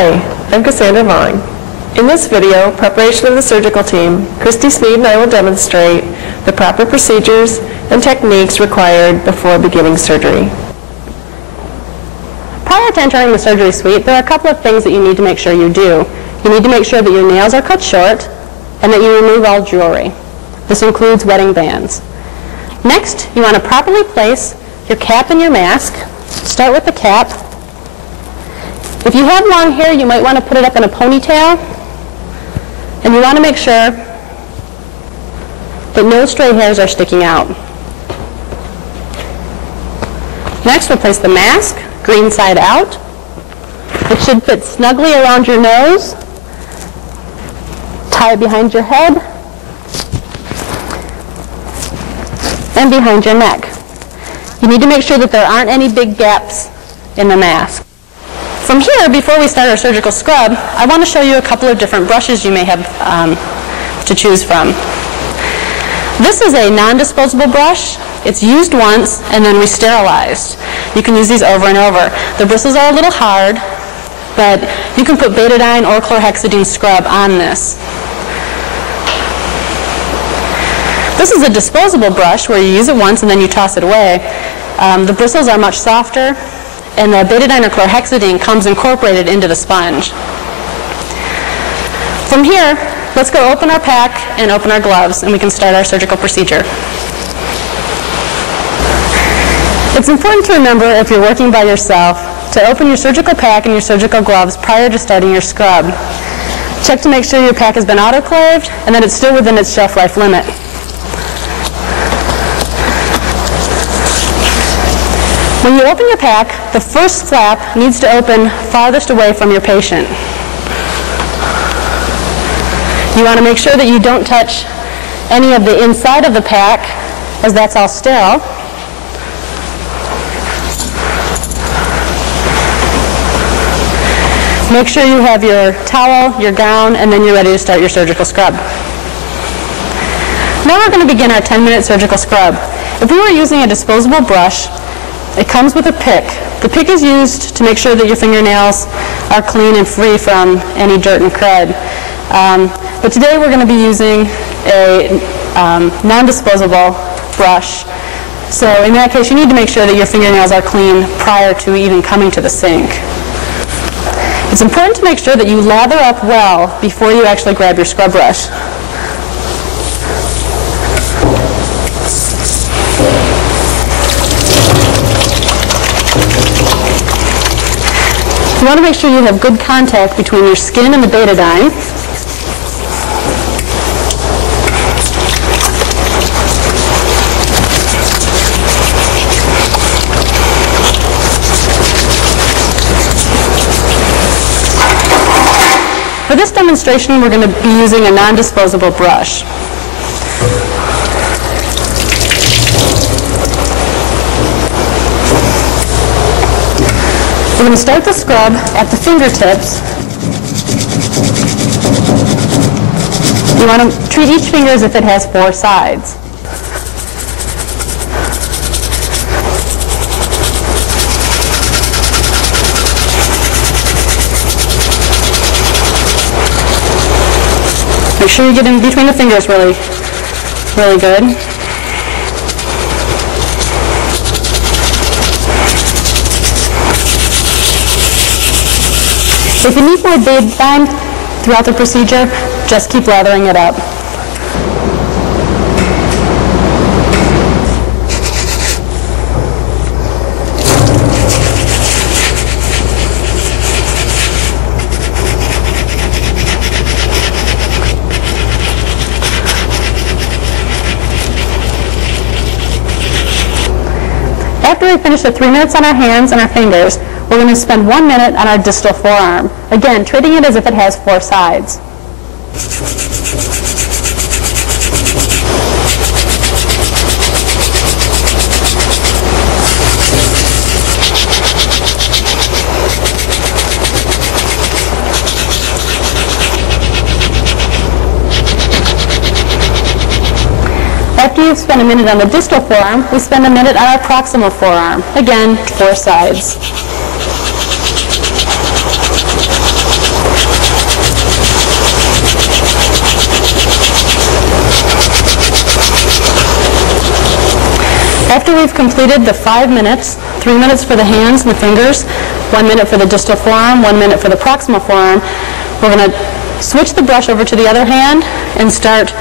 Hi, I'm Cassandra Vaughn. In this video, preparation of the surgical team, Christy Sneed and I will demonstrate the proper procedures and techniques required before beginning surgery. Prior to entering the surgery suite, there are a couple of things that you need to make sure you do. You need to make sure that your nails are cut short and that you remove all jewelry. This includes wedding bands. Next, you want to properly place your cap and your mask. Start with the cap. If you have long hair, you might want to put it up in a ponytail. And you want to make sure that no stray hairs are sticking out. Next, we'll place the mask, green side out. It should fit snugly around your nose. Tie it behind your head and behind your neck. You need to make sure that there aren't any big gaps in the mask. From here, before we start our surgical scrub, I want to show you a couple of different brushes you may have to choose from. This is a non-disposable brush. It's used once and then re-sterilized. You can use these over and over. The bristles are a little hard, but you can put betadine or chlorhexidine scrub on this. This is a disposable brush where you use it once and then you toss it away. The bristles are much softer, and the betadine or chlorhexidine comes incorporated into the sponge. From here, let's go open our pack and open our gloves, and we can start our surgical procedure. It's important to remember, if you're working by yourself, to open your surgical pack and your surgical gloves prior to starting your scrub. Check to make sure your pack has been autoclaved and that it's still within its shelf life limit. When you open your pack, the first flap needs to open farthest away from your patient. You want to make sure that you don't touch any of the inside of the pack, as that's all sterile. Make sure you have your towel, your gown, and then you're ready to start your surgical scrub. Now we're going to begin our 10-minute surgical scrub. If we were using a disposable brush, it comes with a pick. The pick is used to make sure that your fingernails are clean and free from any dirt and crud. But today we're going to be using a non-disposable brush. So in that case, you need to make sure that your fingernails are clean prior to even coming to the sink. It's important to make sure that you lather up well before you actually grab your scrub brush. You want to make sure you have good contact between your skin and the betadine. For this demonstration, we're going to be using a non-disposable brush. We're going to start the scrub at the fingertips. You want to treat each finger as if it has 4 sides. Make sure you get in between the fingers really good. If you need more betadine throughout the procedure, just keep lathering it up. After we finish the 3 minutes on our hands and our fingers, we're going to spend 1 minute on our distal forearm. Again, treating it as if it has 4 sides. After you've spent a minute on the distal forearm, we spend a minute on our proximal forearm. Again, 4 sides. After we've completed the 5 minutes, 3 minutes for the hands and the fingers, 1 minute for the distal forearm, 1 minute for the proximal forearm, we're going to switch the brush over to the other hand and start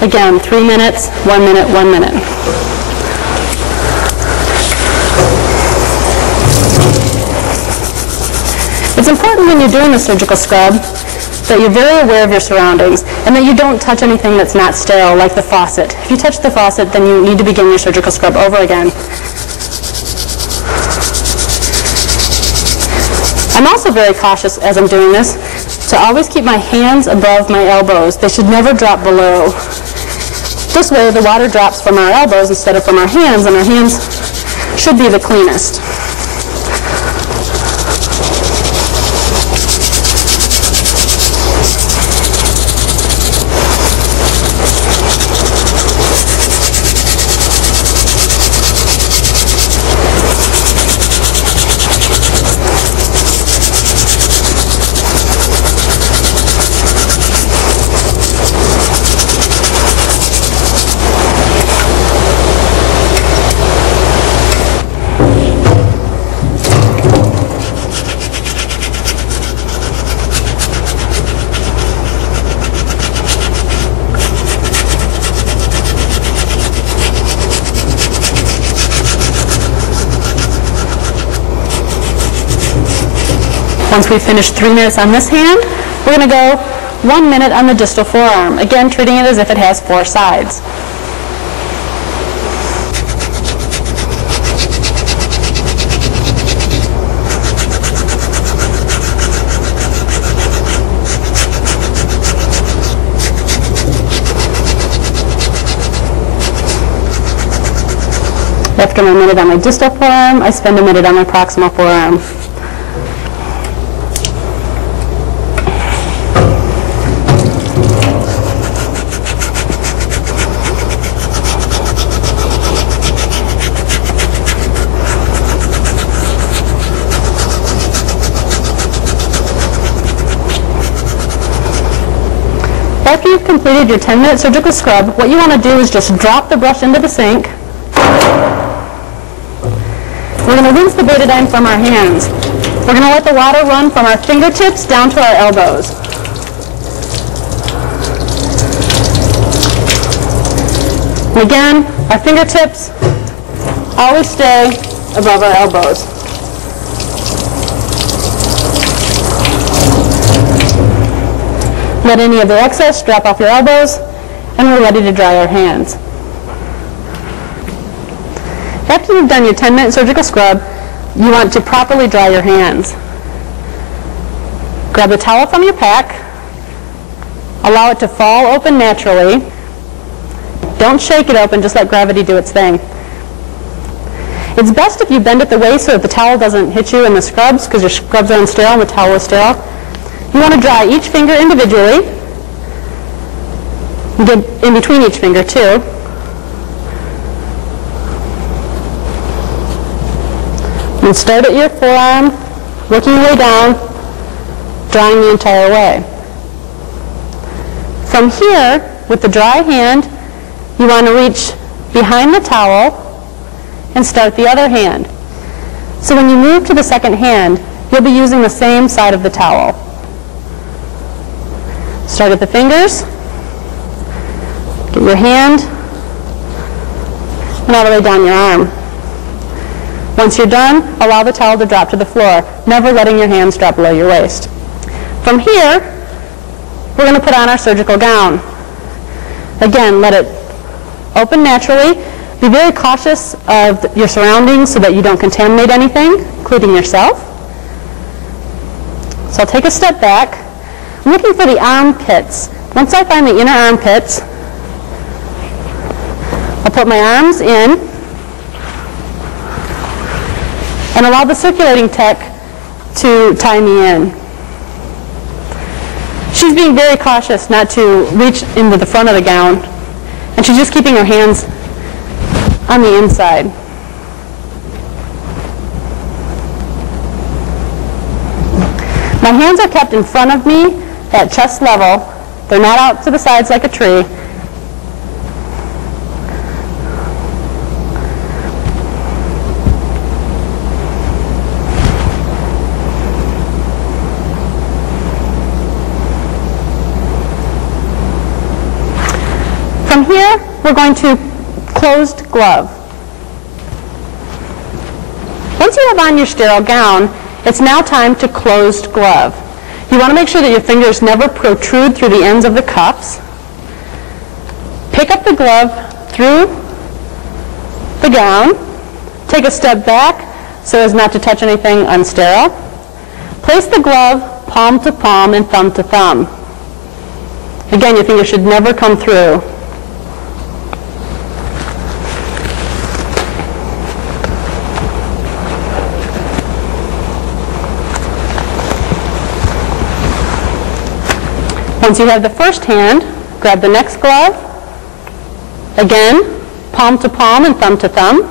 again, 3 minutes, 1 minute, 1 minute. It's important when you're doing the surgical scrub that you're very aware of your surroundings and that you don't touch anything that's not sterile, like the faucet. If you touch the faucet, then you need to begin your surgical scrub over again. I'm also very cautious as I'm doing this to always keep my hands above my elbows. They should never drop below. This way the water drops from our elbows instead of from our hands, and our hands should be the cleanest. Once we've finished 3 minutes on this hand, we're going to go 1 minute on the distal forearm, again treating it as if it has 4 sides. After a minute on my distal forearm, I spend a minute on my proximal forearm. After you've completed your 10-minute surgical scrub, what you want to do is just drop the brush into the sink. We're going to rinse the betadine from our hands. We're going to let the water run from our fingertips down to our elbows. And again, our fingertips always stay above our elbows. Let any of the excess drop off your elbows, and we're ready to dry our hands. After you've done your 10-minute surgical scrub, you want to properly dry your hands. Grab the towel from your pack, allow it to fall open naturally. Don't shake it open, just let gravity do its thing. It's best if you bend at the waist so that the towel doesn't hit you in the scrubs, because your scrubs are unsterile and the towel is sterile. You want to dry each finger individually. You get in between each finger too. And start at your forearm, working your way down, drying the entire way. From here, with the dry hand, you want to reach behind the towel and start the other hand. So when you move to the second hand, you'll be using the same side of the towel. Start at the fingers, get your hand, and all the way down your arm. Once you're done, allow the towel to drop to the floor, never letting your hands drop below your waist. From here, we're going to put on our surgical gown. Again, let it open naturally. Be very cautious of your surroundings so that you don't contaminate anything, including yourself. So I'll take a step back. I'm looking for the armpits. Once I find the inner armpits, I'll put my arms in and allow the circulating tech to tie me in. She's being very cautious not to reach into the front of the gown, and she's just keeping her hands on the inside. My hands are kept in front of me at chest level. They're not out to the sides like a tree. from here, we're going to closed glove. Once you have on your sterile gown, it's now time to closed glove. You want to make sure that your fingers never protrude through the ends of the cuffs. Pick up the glove through the gown. Take a step back so as not to touch anything unsterile. Place the glove palm to palm and thumb to thumb. Again, your fingers should never come through. Once you have the first hand, grab the next glove. Again, palm to palm and thumb to thumb.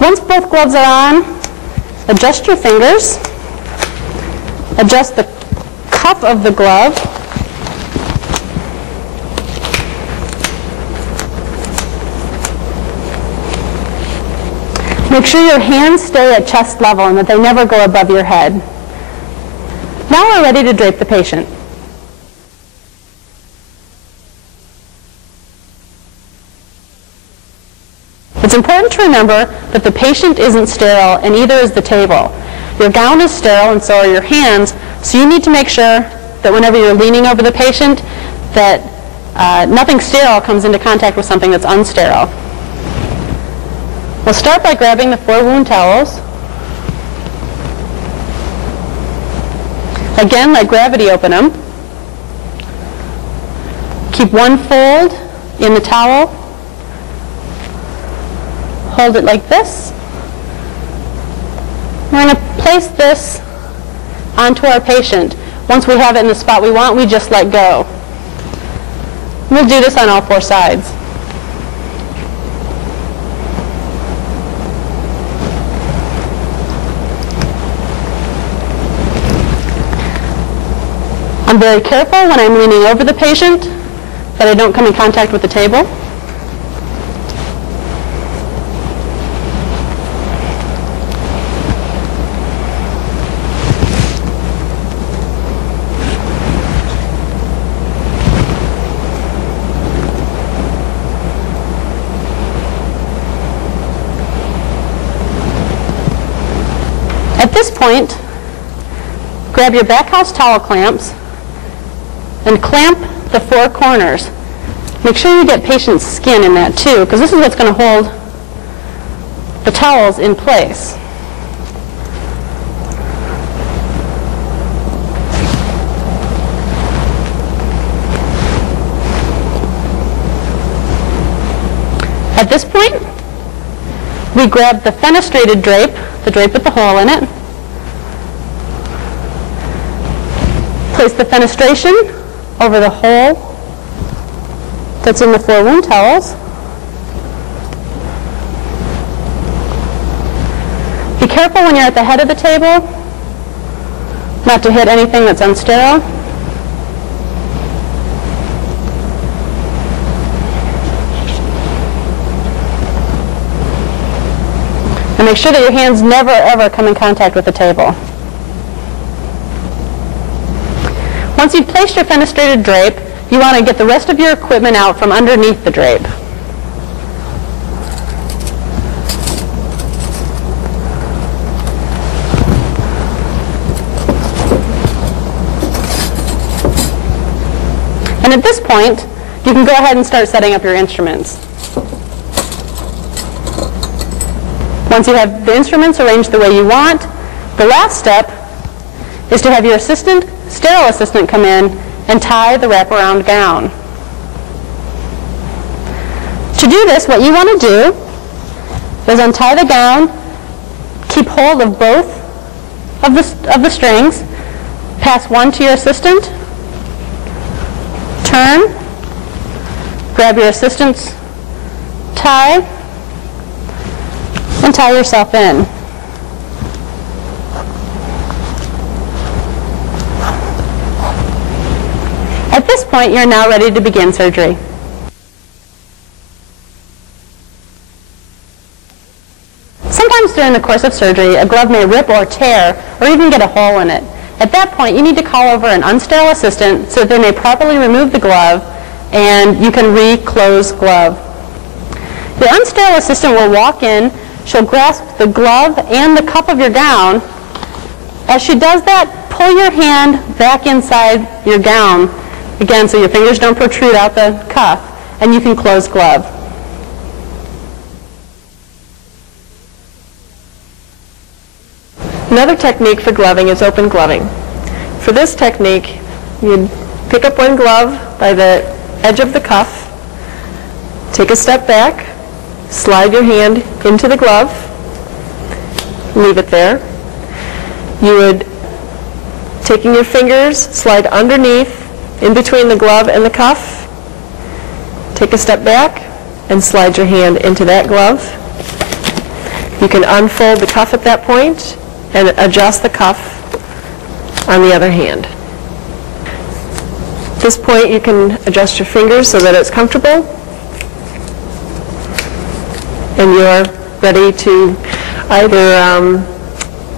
Once both gloves are on, adjust your fingers. Adjust the cuff of the glove. Make sure your hands stay at chest level and that they never go above your head. Now we're ready to drape the patient. It's important to remember that the patient isn't sterile and neither is the table. Your gown is sterile and so are your hands, so you need to make sure that whenever you're leaning over the patient that nothing sterile comes into contact with something that's unsterile. We'll start by grabbing the 4 wound towels. Again, let gravity open them. Keep one fold in the towel. Hold it like this. We're going to place this onto our patient. Once we have it in the spot we want, we just let go. We'll do this on all 4 sides. I'm very careful when I'm leaning over the patient that I don't come in contact with the table. At this point, grab your back house towel clamps and clamp the 4 corners. Make sure you get patient's skin in that too, because this is what's going to hold the towels in place. At this point, we grab the fenestrated drape, the drape with the hole in it, place the fenestration over the hole that's in the 4 wound towels. Be careful when you're at the head of the table not to hit anything that's unsterile. And make sure that your hands never ever come in contact with the table. Once you've placed your fenestrated drape, you want to get the rest of your equipment out from underneath the drape. And at this point, you can go ahead and start setting up your instruments. Once you have the instruments arranged the way you want, the last step is to have your sterile assistant come in and tie the wraparound gown. To do this, what you want to do is untie the gown, keep hold of both of the strings, pass one to your assistant, turn, grab your assistant's tie, and tie yourself in. At this point, you're now ready to begin surgery. Sometimes during the course of surgery, a glove may rip or tear or even get a hole in it. At that point, you need to call over an unsterile assistant so that they may properly remove the glove and you can re-close glove. The unsterile assistant will walk in, she'll grasp the glove and the cuff of your gown. As she does that, pull your hand back inside your gown, again so your fingers don't protrude out the cuff, and you can close glove. Another technique for gloving is open gloving. For this technique, you'd pick up one glove by the edge of the cuff, take a step back, slide your hand into the glove, leave it there. You would, taking your fingers, slide underneath, in between the glove and the cuff, take a step back, and slide your hand into that glove. You can unfold the cuff at that point and adjust the cuff on the other hand. At this point, you can adjust your fingers so that it's comfortable, and you're ready to either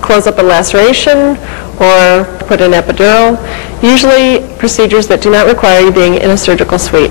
close up a laceration or put an epidural, usually procedures that do not require you being in a surgical suite.